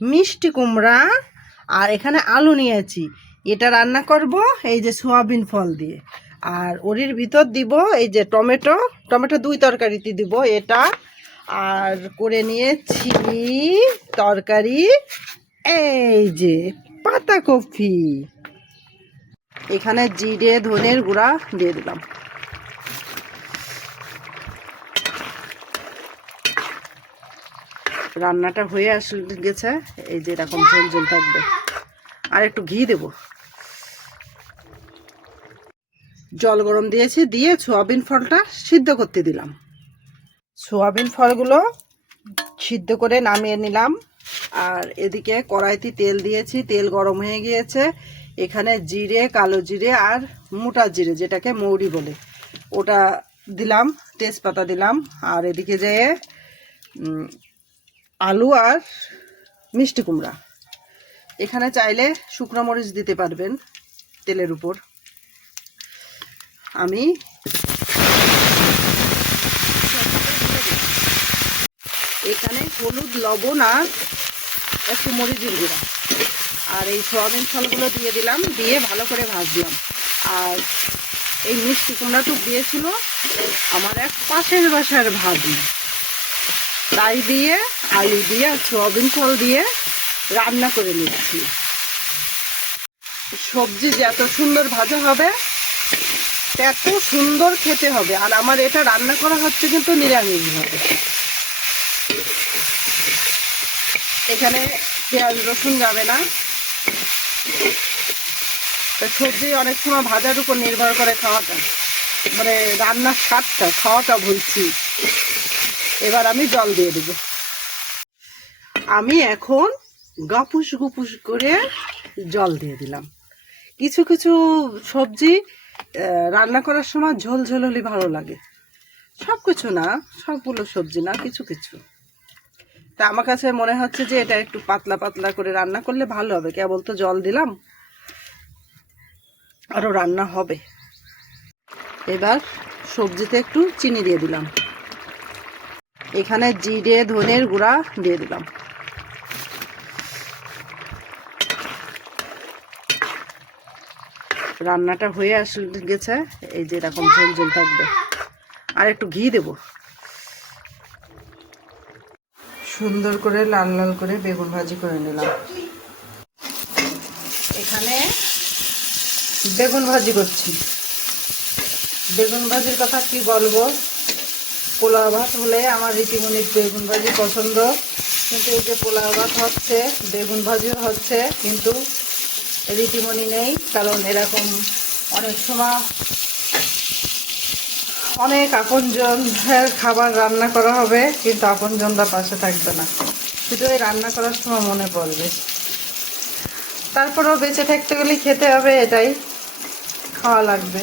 মিষ্টি কুমড়া আর এখানে আলু নিয়েছি। এটা রান্না করব এই যে সোয়াবিন ফল দিয়ে। আর ওরির ভিতর দিব এই যে টমেটো, টমেটো 2 তরকারিতে দিব এটা। আর করে নিয়েছি তরকারি এই যে পাতাকপি। এখানে জিরে ধনের গুঁড়া দিয়ে দিলাম। রান্নাটা হয়ে গেছে, এই যে এরকম ঝোল ঝোল থাকবে। আর একটু ঘি দেব। জল গরম দিয়েছি, দিয়ে সোয়াবিন ফলটা সিদ্ধ করতে দিলাম। সোয়াবিন ফলগুলো সিদ্ধ করে নামিয়ে নিলাম। আর এদিকে কড়াইতে তেল দিয়েছি, তেল গরম হয়ে গিয়েছে। এখানে জিরে, কালো জিরে আর মোটা জিরে যেটাকে মৌরি বলে ওটা দিলাম, তেজপাতা দিলাম। আর এদিকে যেয়ে আলু আর মিষ্টি কুমড়া। এখানে চাইলে শুকনো মরিচ দিতে পারবেন তেলের উপর। আমি এখানে হলুদ, লবণ আর একটু মরিচের গুঁড়া আর এই সোয়াবিন ফলগুলো দিয়ে দিলাম, দিয়ে ভালো করে ভাজলাম। আর এই মিষ্টি কুমড়াটুক দিয়েছিল আমার এক পাশের বাসার ভাবি, তাই দিয়ে আলু দিয়ে আর সোয়াবিন ফল দিয়ে রান্না করে নিচ্ছি। সবজি যে এত সুন্দর ভাজা হবে এত সুন্দর খেতে হবে। আর আমার এটা রান্না করা হচ্ছে কিন্তু নিরামিষভাবে। এখানে পেঁয়াজ রসুন যাবে না। সবজি অনেক সময় ভাজার উপর নির্ভর করে খাওয়াটা, মানে রান্নার স্বাদটা, খাওয়াটা বলছি। এবার আমি জল দিয়ে দেব। আমি এখন গাপুস গুপুস করে জল দিয়ে দিলাম। কিছু কিছু সবজি রান্না করার সময় ঝোল ঝোল হলে ভালো লাগে, সব কিছু না, সবগুলো সবজি না, কিছু কিছু। তা আমার কাছে মনে হচ্ছে যে এটা একটু পাতলা পাতলা করে রান্না করলে ভালো হবে। কেবল তো জল দিলাম, আরও রান্না হবে। এবার সবজিতে একটু চিনি দিয়ে দিলাম। এখানে জিরে ধনের গুঁড়া দিয়ে দিলাম। রান্নাটা হয়ে গেছে, এই যে এরকম ঝোল ঝোল থাকবে। আর একটু ঘি দেব। সুন্দর করে লাল লাল করে বেগুন ভাজি করে নিলাম। এখানে বেগুন ভাজি করছি। বেগুন ভাজির কথা কি বলবো, পোলাও ভাত হলে আমার রীতিমণির বেগুন ভাজি পছন্দ। কিন্তু এই যে পোলাও ভাত হচ্ছে, বেগুন ভাজিও হচ্ছে, কিন্তু রীতিমণি নেই। কারণ এরকম অনেক সময় অনেক আপনজনের খাবার রান্না করা হবে, কিন্তু আপনজনরা পাশে থাকবে না, শুধু এই রান্না করার সময় মনে পড়বে। তারপরেও বেঁচে থাকতে গেলে খেতে হবে, এটাই খাওয়া লাগবে।